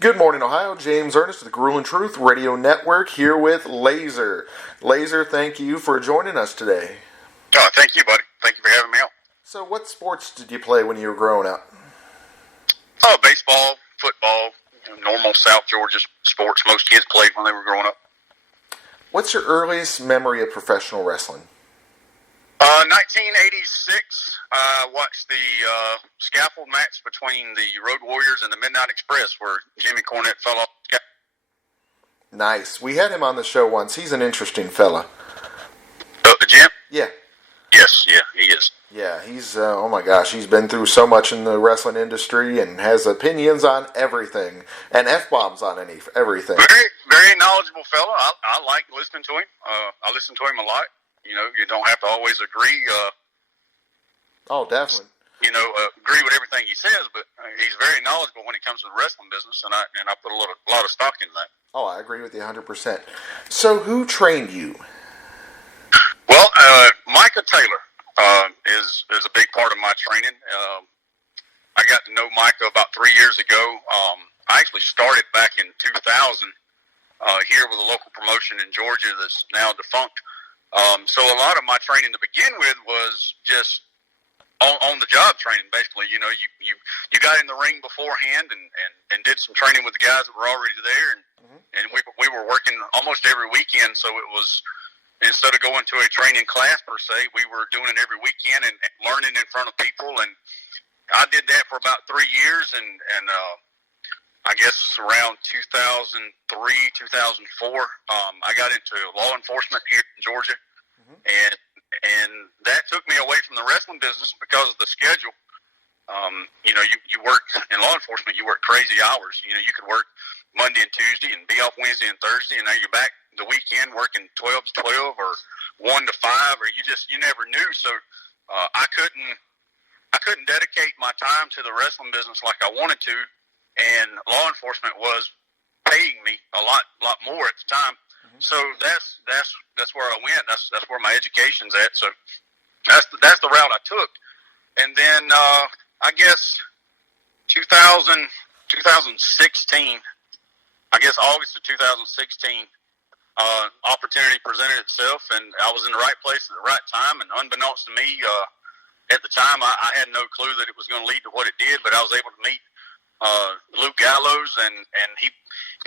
Good morning, Ohio. James Ernest of the Gruel and Truth Radio Network here with Lazer. Lazer, thank you for joining us today. Thank you, buddy. Thank you for having me on. So what sports did you play when you were growing up? Baseball, football, normal South Georgia sports most kids played when they were growing up. What's your earliest memory of professional wrestling? 1986, I watched the scaffold match between the Road Warriors and the Midnight Express where Jimmy Cornette fell off the scaffold. Nice. We had him on the show once. He's an interesting fella. Jim? Yeah. Yes, yeah, he is. Yeah, he's, oh my gosh, he's been through so much in the wrestling industry and has opinions on everything and F-bombs on everything. Very, very knowledgeable fella. I like listening to him. I listen to him a lot. You know, you don't have to always agree. Oh, definitely. Agree with everything he says, but he's very knowledgeable when it comes to the wrestling business, and I put a lot of stock in that. Oh, I agree with you 100%. So, who trained you? Well, Micah Taylor is a big part of my training. I got to know Micah about 3 years ago. I actually started back in 2000 here with a local promotion in Georgia that's now defunct. So a lot of my training to begin with was just on the job training, basically. You know, you got in the ring beforehand and did some training with the guys that were already there, and we were working almost every weekend. So it was, instead of going to a training class per se, we were doing it every weekend and learning in front of people. And I did that for about 3 years, and I guess around 2003, 2004, I got into law enforcement here in Georgia, and that took me away from the wrestling business because of the schedule. You work in law enforcement, you work crazy hours. You know, you could work Monday and Tuesday and be off Wednesday and Thursday, and now you're back the weekend working 12 to 12 or 1 to 5, or you never knew. So I couldn't dedicate my time to the wrestling business like I wanted to. And law enforcement was paying me a lot more at the time, so that's where I went. That's where my education's at. So that's the route I took. And then I guess 2016, I guess August of 2016, opportunity presented itself, and I was in the right place at the right time. And unbeknownst to me, at the time, I had no clue that it was going to lead to what it did. But I was able to meet Luke Gallows, and he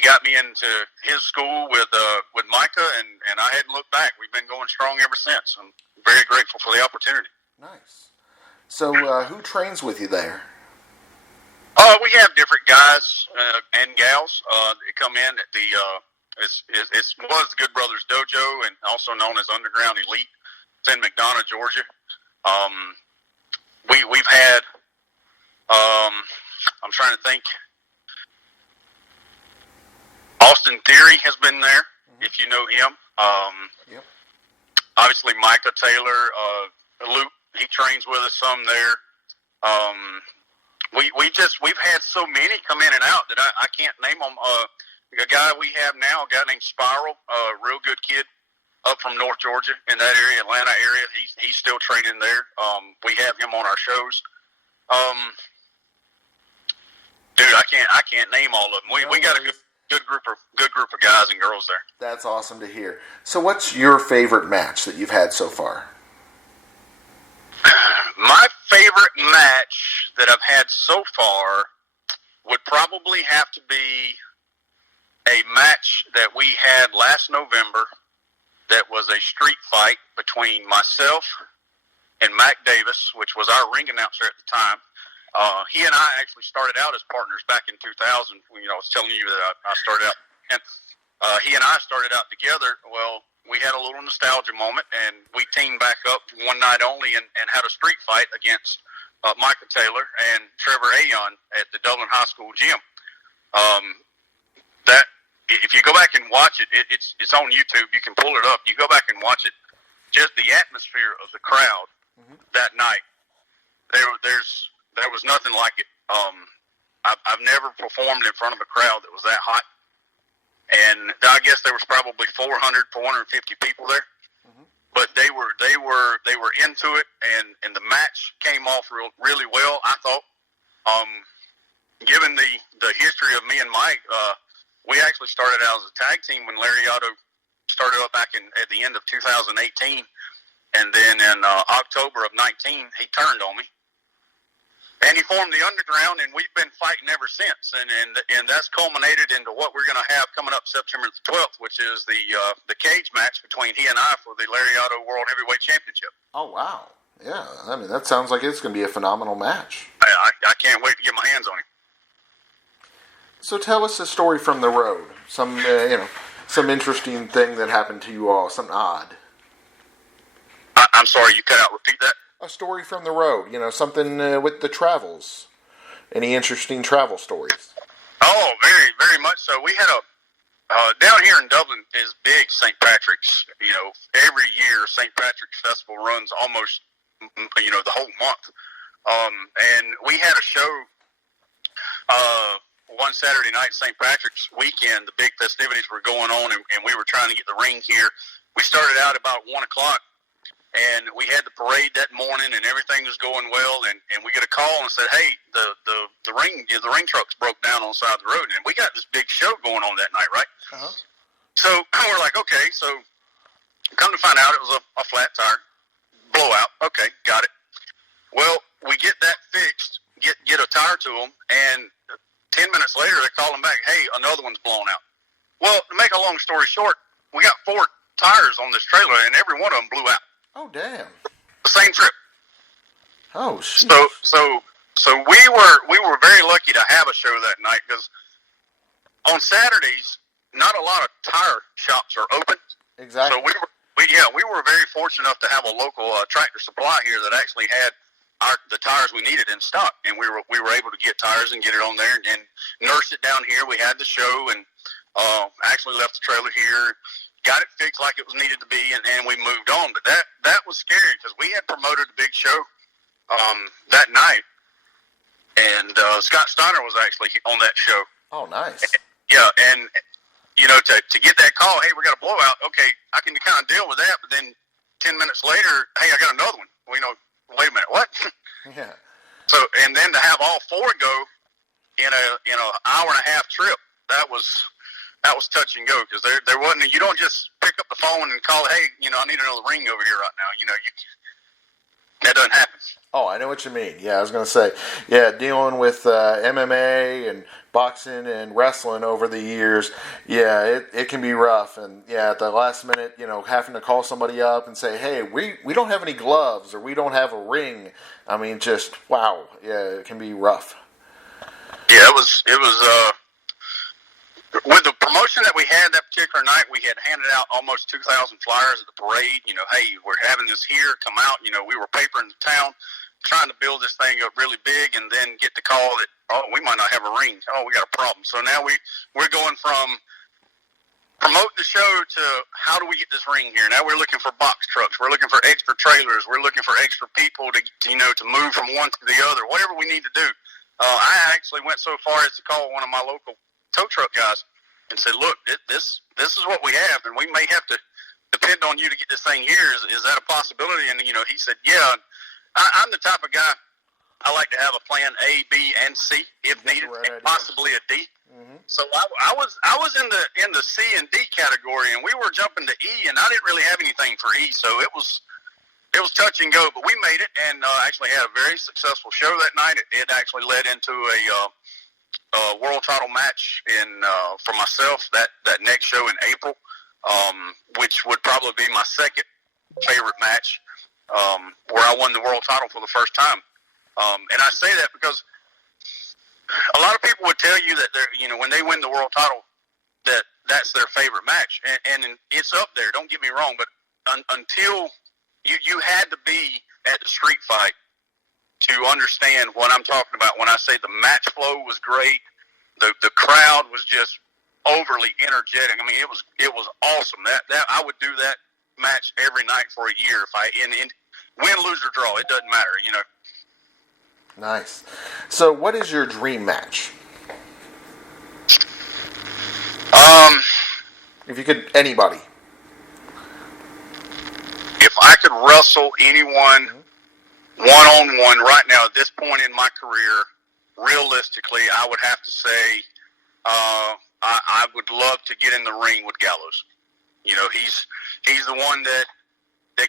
got me into his school with Micah, and I hadn't looked back. We've been going strong ever since. I'm very grateful for the opportunity. Nice. So, who trains with you there? We have different guys and gals that come in at the it was the Good Brothers Dojo, and also known as Underground Elite. It's in McDonough, Georgia. We've had I'm trying to think. Austin Theory has been there, if you know him. Yep. Obviously, Micah Taylor, Luke, he trains with us some there. We've had so many come in and out that I can't name them. A guy we have now, a guy named Spiral, a real good kid up from North Georgia in that area, Atlanta area. He's still training there. We have him on our shows. Dude, I can't name all of them. We got a good group of guys and girls there. That's awesome to hear. So, what's your favorite match that you've had so far? My favorite match that I've had so far would probably have to be a match that we had last November. That was a street fight between myself and Mac Davis, which was our ring announcer at the time. He and I actually started out as partners back in 2000. I was telling you that I started out, and he and I started out together. Well, we had a little nostalgia moment, and we teamed back up one night only and had a street fight against Micah Taylor and Trevor Ayon at the Dublin High School gym. That, if you go back and watch it, it's on YouTube. You can pull it up. You go back and watch it. Just the atmosphere of the crowd that night. There was nothing like it. I've never performed in front of a crowd that was that hot. And I guess there was probably 400, 450 people there. But they were into it, and the match came off really well, I thought. given the history of me and Mike, we actually started out as a tag team when Larry Otto started up back at the end of 2018, and then in October of 19, he turned on me. And he formed the Underground, and we've been fighting ever since. And that's culminated into what we're going to have coming up September the 12th, which is the cage match between he and I for the Larry Otto World Heavyweight Championship. Oh, wow. Yeah, I mean, that sounds like it's going to be a phenomenal match. I can't wait to get my hands on him. So tell us a story from the road. Some, some interesting thing that happened to you all, something odd. I'm sorry, you cut out. Repeat that. A story from the road, something with the travels. Any interesting travel stories? Oh, very, very much so. We had down here in Dublin is big St. Patrick's. Every year St. Patrick's Festival runs almost, the whole month. And we had a show one Saturday night, St. Patrick's weekend. The big festivities were going on, and we were trying to get the ring here. We started out about 1 o'clock. And we had the parade that morning, and everything was going well. And we get a call and said, "Hey, the ring trucks broke down on the side of the road, and we got this big show going on that night, right?" Uh-huh. So we're like, "Okay." So come to find out, it was a flat tire blowout. Okay, got it. Well, we get that fixed, get a tire to them, and 10 minutes later they call them back. "Hey, another one's blown out." Well, to make a long story short, we got 4 tires on this trailer, and every one of them blew out. Oh, damn. The same trip. Oh, shit. So we were very lucky to have a show that night, because on Saturdays, not a lot of tire shops are open. Exactly. So we were very fortunate enough to have a local Tractor Supply here that actually had the tires we needed in stock, and we were able to get tires and get it on there and nurse it down here. We had the show, and actually left the trailer here. Got it fixed like it was needed to be, and we moved on. But that was scary, because we had promoted a big show that night, and Scott Steiner was actually on that show. Oh, nice. Yeah, and to get that call, "Hey, we got a blowout." Okay, I can kind of deal with that. But then 10 minutes later, "Hey, I got another one." Wait a minute, what? Yeah. So, and then to have all 4 go in a hour and a half trip, that was touch and go, because there wasn't. You don't just pick up the phone and call, "Hey, I need another ring over here right now." That doesn't happen. Oh, I know what you mean. Yeah, I was going to say, dealing with MMA and boxing and wrestling over the years, it can be rough. And at the last minute, having to call somebody up and say, "Hey, we don't have any gloves, or we don't have a ring." I mean, just wow. Yeah, it can be rough. Yeah, it was. With the promotion that we had that particular night, we had handed out almost 2,000 flyers at the parade. "Hey, we're having this here. Come out." We were papering the town, trying to build this thing up really big, and then get the call that, "Oh, we might not have a ring. Oh, we got a problem." So now we're going from promote the show to how do we get this ring here? Now we're looking for box trucks. We're looking for extra trailers. We're looking for extra people to move from one to the other. Whatever we need to do. I actually went so far as to call one of my local tow truck guys and said, "Look, this is what we have, and we may have to depend on you to get this thing here. Is that a possibility?" And he said, "Yeah." I'm the type of guy, I like to have a plan A, B, and C if needed, and possibly a D. Mm-hmm. So I was in the C and D category, and we were jumping to E, and I didn't really have anything for E, so it was touch and go, but we made it, and actually had a very successful show that night. It actually led into a world title match for myself that next show in April, which would probably be my second favorite match, where I won the world title for the first time. And I say that because a lot of people would tell you that when they win the world title, that's their favorite match, and it's up there. Don't get me wrong, but until you had to be at the street fight to understand what I'm talking about when I say the match flow was great. The crowd was just overly energetic. I mean, it was awesome. That I would do that match every night for a year if I win, lose, or draw. It doesn't matter, Nice. So, what is your dream match? If you could, anybody. If I could wrestle anyone one-on-one right now at this point in my career, realistically, I would have to say I would love to get in the ring with Gallows. You know, he's the one that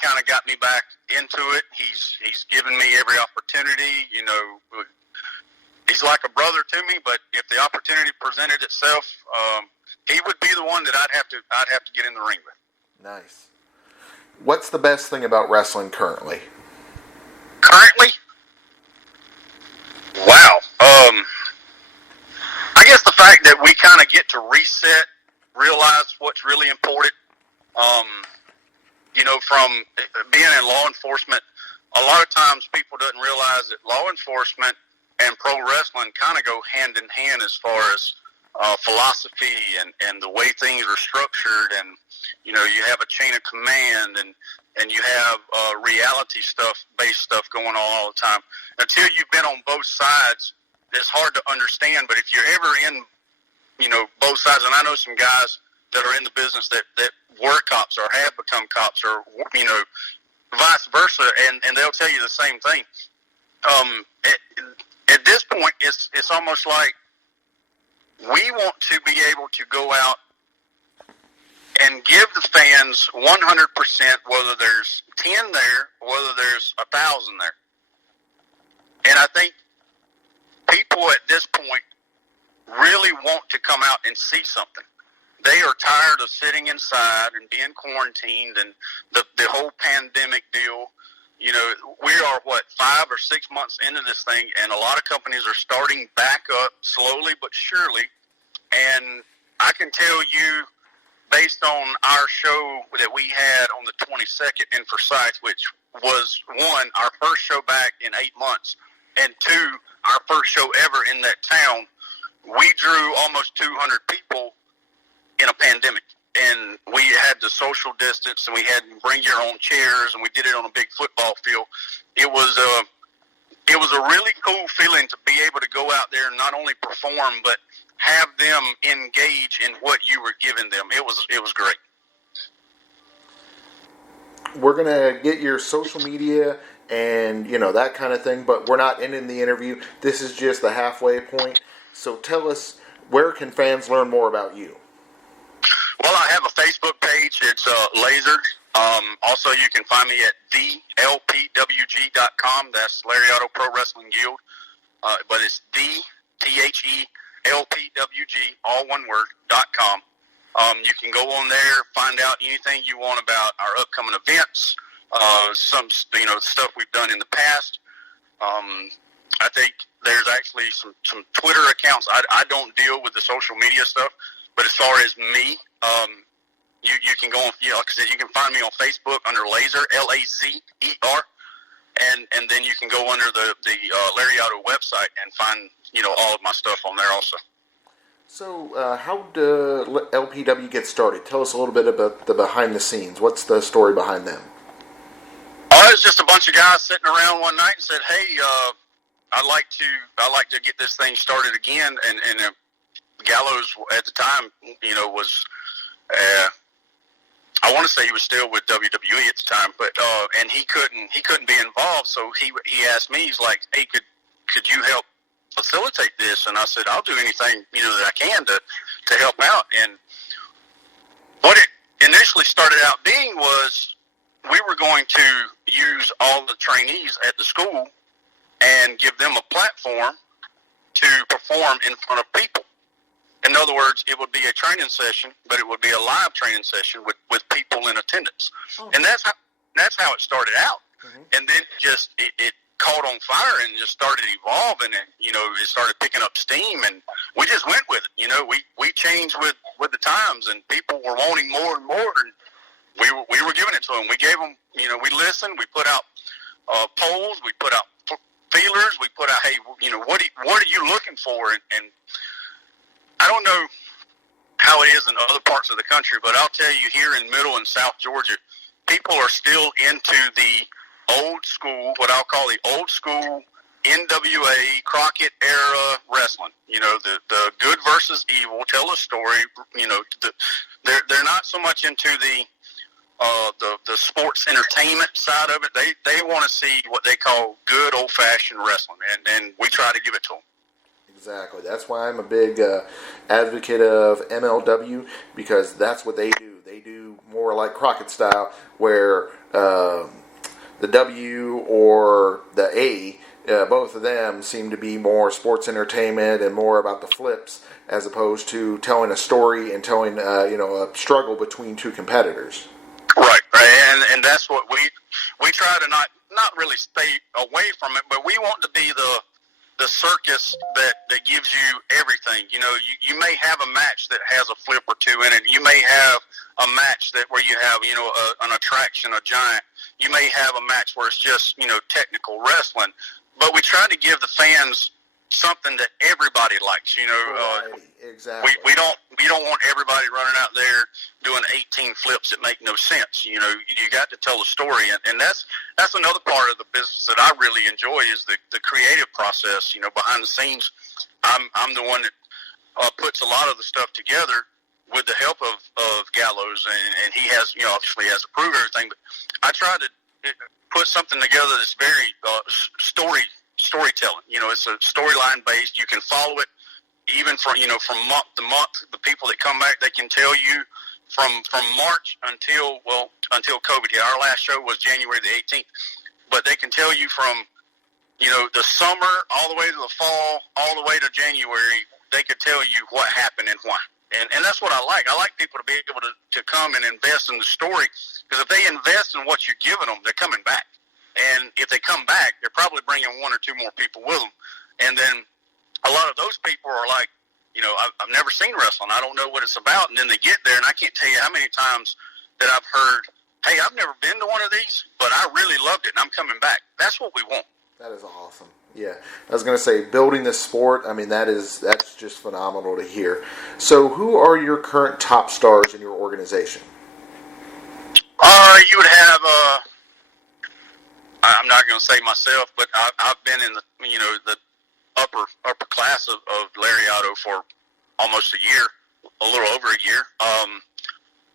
kind of got me back into it. He's given me every opportunity. You know, he's like a brother to me. But if the opportunity presented itself, he would be the one that I'd have to get in the ring with. Nice. What's the best thing about wrestling currently? Currently? Wow. I guess the fact that we kind of get to reset, realize what's really important. You know, from being in law enforcement, a lot of times people don't realize that law enforcement and pro wrestling kind of go hand in hand as far as philosophy and the way things are structured. And, you know, you have a chain of command and you have reality based stuff going on all the time. Until you've been on both sides, it's hard to understand. But if you're ever in, you know, both sides, and I know some guys that are in the business that were cops or have become cops or, you know, vice versa, and they'll tell you the same thing. At this point, it's almost like we want to be able to go out and give the fans 100%, whether there's 10 there or whether there's 1,000 there. And I think people at this point really want to come out and see something. They are tired of sitting inside and being quarantined and the whole pandemic deal. You know, we are, 5 or 6 months into this thing, and a lot of companies are starting back up slowly but surely. And I can tell you, based on our show that we had on the 22nd in Forsyth, which was, 1, our first show back in 8 months, and 2, our first show ever in that town, we drew almost 200 people in a pandemic. And we had the social distance, and we had to bring your own chairs, and we did it on a big football field. It was a really cool feeling to be able to go out there and not only perform, but have them engage in what you were giving them. It was great. We're going to get your social media and, you know, that kind of thing, but we're not ending the interview. This is just the halfway point. So tell us, where can fans learn more about you? Well, I have a Facebook page. It's Lazer. Also, you can find me at thelpwg.com. That's Lariato Pro Wrestling Guild. But it's THELPWG, all one word, .com. You can go on there, find out anything you want about our upcoming events, some, you know, stuff we've done in the past. I think there's actually some Twitter accounts. I don't deal with the social media stuff, but as far as me, you can go on, you know, like I said, you can find me on Facebook under Lazer, Lazer, and then you can go under the Lariato website and find, you know, all of my stuff on there also. So, how did LPW get started? Tell us a little bit about the behind the scenes. What's the story behind them? It was just a bunch of guys sitting around one night and said, "Hey, I'd like to get this thing started again." And Gallows at the time, you know, was I want to say he was still with WWE at the time, but and he couldn't be involved, so he asked me. He's like, "Hey, could you help facilitate this?" And I said, "I'll do anything, you know, that I can to help out." And what it initially started out being was we were going to use all the trainees at the school and give them a platform to perform in front of people. In other words, it would be a training session, but it would be a live training session with people in attendance. Oh. And that's how it started out. Mm-hmm. And then it caught on fire and just started evolving, and, you know, it started picking up steam, and we just went with it. You know, we changed with the times, and people were wanting more and more, and we were giving it to them. We gave them, you know, we listened, we put out polls, we put out feelers, we put out, hey, you know, what are you looking for? And I don't know how it is in other parts of the country, but I'll tell you, here in Middle and South Georgia, people are still into the old school, what I'll call the old school NWA Crockett era wrestling. You know, the good versus evil, tell a story. You know, they're not so much into the sports entertainment side of it. They want to see what they call good old fashioned wrestling, and we try to give it to them. Exactly. That's why I'm a big advocate of MLW, because that's what they do. They do more like Crockett style, where the W or the A, both of them seem to be more sports entertainment and more about the flips, as opposed to telling a story and telling a struggle between two competitors. Right, and that's what we try to not really stay away from it, but we want to be the circus that gives you everything. You may have a match that has a flip or two in it. You may have a match where you have an attraction, a giant. You may have a match where it's just technical wrestling, but we try to give the fans something that everybody likes. Right, exactly. We don't want everybody running out there doing 18 flips that make no sense. You got to tell a story, and that's another part of the business that I really enjoy is the creative process. Behind the scenes, I'm the one that puts a lot of the stuff together with the help of Gallows, and he has obviously has approved everything. But I try to put something together that's very storytelling. It's a storyline based. You can follow it even from month to month. The people that come back, they can tell you from March until COVID hit. Our last show was January the 18th, but they can tell you from the summer all the way to the fall, all the way to January. They could tell you what happened and why. And that's what I like. I like people to be able to come and invest in the story, because if they invest in what you're giving them, they're coming back. And if they come back, they're probably bringing one or two more people with them. And then a lot of those people are like, I've never seen wrestling. I don't know what it's about. And then they get there, and I can't tell you how many times that I've heard, hey, I've never been to one of these, but I really loved it, and I'm coming back. That's what we want. That is awesome. Yeah, I was going to say, building this sport, I mean, that's just phenomenal to hear. So who are your current top stars in your organization? You would have, I'm not going to say myself, but I've been in the upper class of Lariato for almost a year, a little over a year.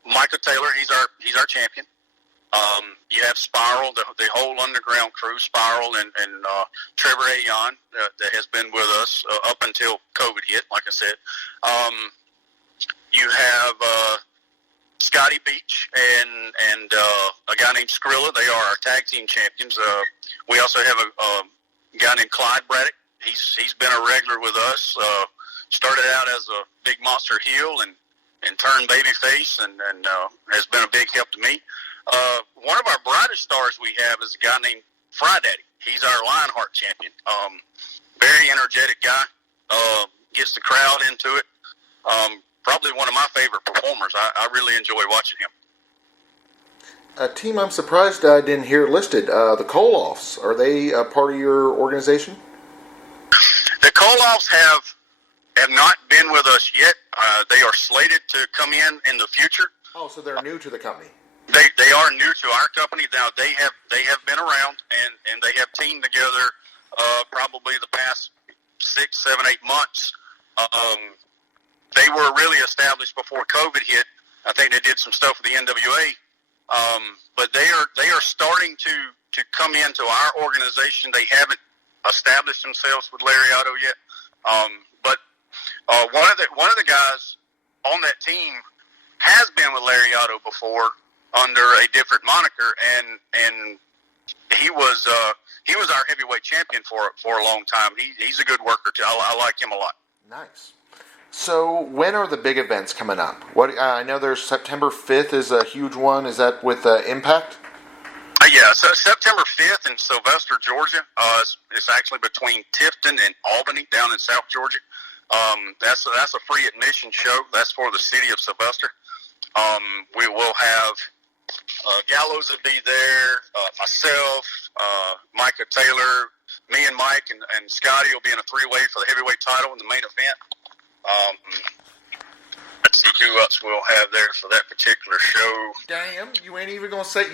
Michael Taylor, he's our champion. You have Spiral, the whole underground crew, Spiral and Trevor Ayon that has been with us up until COVID hit, like I said. You have Scotty Beach and a guy named Skrilla. They are our tag team champions. We also have a guy named Clyde Braddock. He's been a regular with us. Started out as a big monster heel and turned babyface and has been a big help to me. One of our brightest stars we have is a guy named Fry Daddy. He's our Lionheart champion. Very energetic guy. Gets the crowd into it. Probably one of my favorite performers. I really enjoy watching him. A team I'm surprised I didn't hear listed. The Koalas. Are they a part of your organization? The Koalas have not been with us yet. They are slated to come in the future. Oh, so they're new to the company. They are new to our company. Now they have been around and they have teamed together probably the past 6, 7, 8 months. They were really established before COVID hit. I think they did some stuff with the NWA, but they are starting to come into our organization. They haven't established themselves with Lariato yet, but one of the guys on that team has been with Lariato before under a different moniker, and he was our heavyweight champion for a long time. He's a good worker too. I like him a lot. Nice. So when are the big events coming up? I know there's September 5th is a huge one. Is that with Impact? Yeah, so September 5th in Sylvester, Georgia. It's actually between Tifton and Albany down in South Georgia. That's a free admission show. That's for the city of Sylvester. We will have Gallows will be there, myself, Micah Taylor, me and Mike and Scotty will be in a three-way for the heavyweight title in the main event. Let's see who else we'll have there for that particular show. Damn, you ain't even gonna say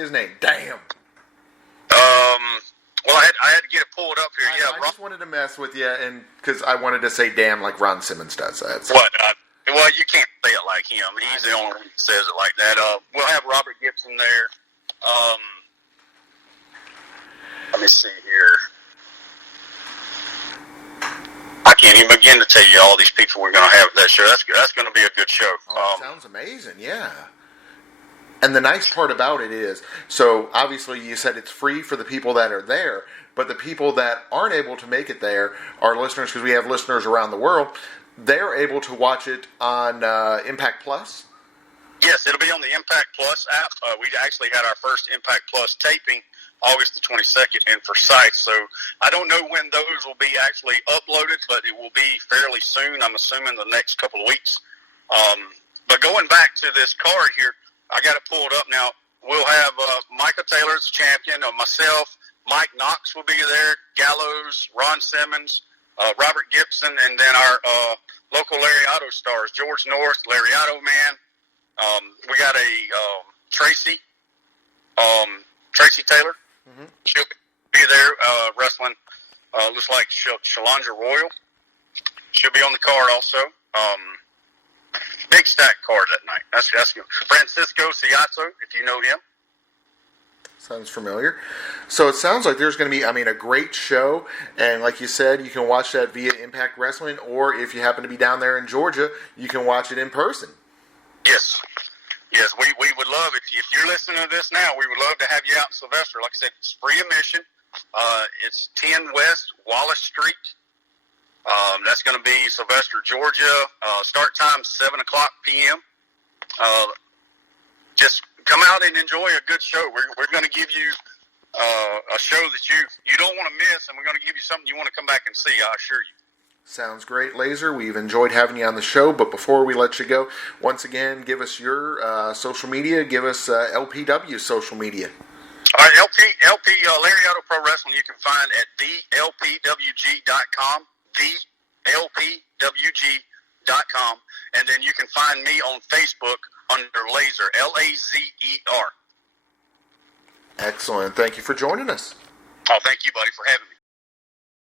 his name. Damn. Well, I had to get it pulled up here. I just wanted to mess with you, and because I wanted to say damn like Ron Simmons does. What? Well, you can't say it like him. He's the only one who says it like that. We'll have Robert Gibson there. Let me see here. I can't even begin to tell you all these people we're going to have at that show. That's going to be a good show. Oh, sounds amazing, yeah. And the nice part about it is, so obviously you said it's free for the people that are there, but the people that aren't able to make it there, our listeners, because we have listeners around the world, they're able to watch it on Impact Plus? Yes, it'll be on the Impact Plus app. We actually had our first Impact Plus taping August the 22nd in Forsyth, so I don't know when those will be actually uploaded, but it will be fairly soon. I'm assuming the next couple of weeks. But going back to this card here, I got it pulled up now. We'll have Micah Taylor as champion, myself, Mike Knox will be there, Gallows, Ron Simmons, Robert Gibson, and then our local Lariato stars, George North, Lariato Man. We got a Tracy Taylor. Mm-hmm. She'll be there wrestling. Looks like Shalondra Royal. She'll be on the card also. Big stack card that night. That's good. Francisco Ciato, if you know him. Sounds familiar. So it sounds like there's going to be, a great show. And like you said, you can watch that via Impact Wrestling, or if you happen to be down there in Georgia, you can watch it in person. Yes, we would love, if you're listening to this now, we would love to have you out in Sylvester. Like I said, it's free admission. It's 10 West Wallace Street. That's going to be Sylvester, Georgia. Start time 7 o'clock p.m. Just come out and enjoy a good show. We're going to give you a show that you don't want to miss, and we're going to give you something you want to come back and see, I assure you. Sounds great, Lazer. We've enjoyed having you on the show, but before we let you go, once again, give us your social media. Give us LPW's social media. All right, LP Lariato Pro Wrestling, you can find at thelpwg.com, thelpwg.com, and then you can find me on Facebook under Lazer, Lazer. Excellent. Thank you for joining us. Oh, thank you, buddy, for having me.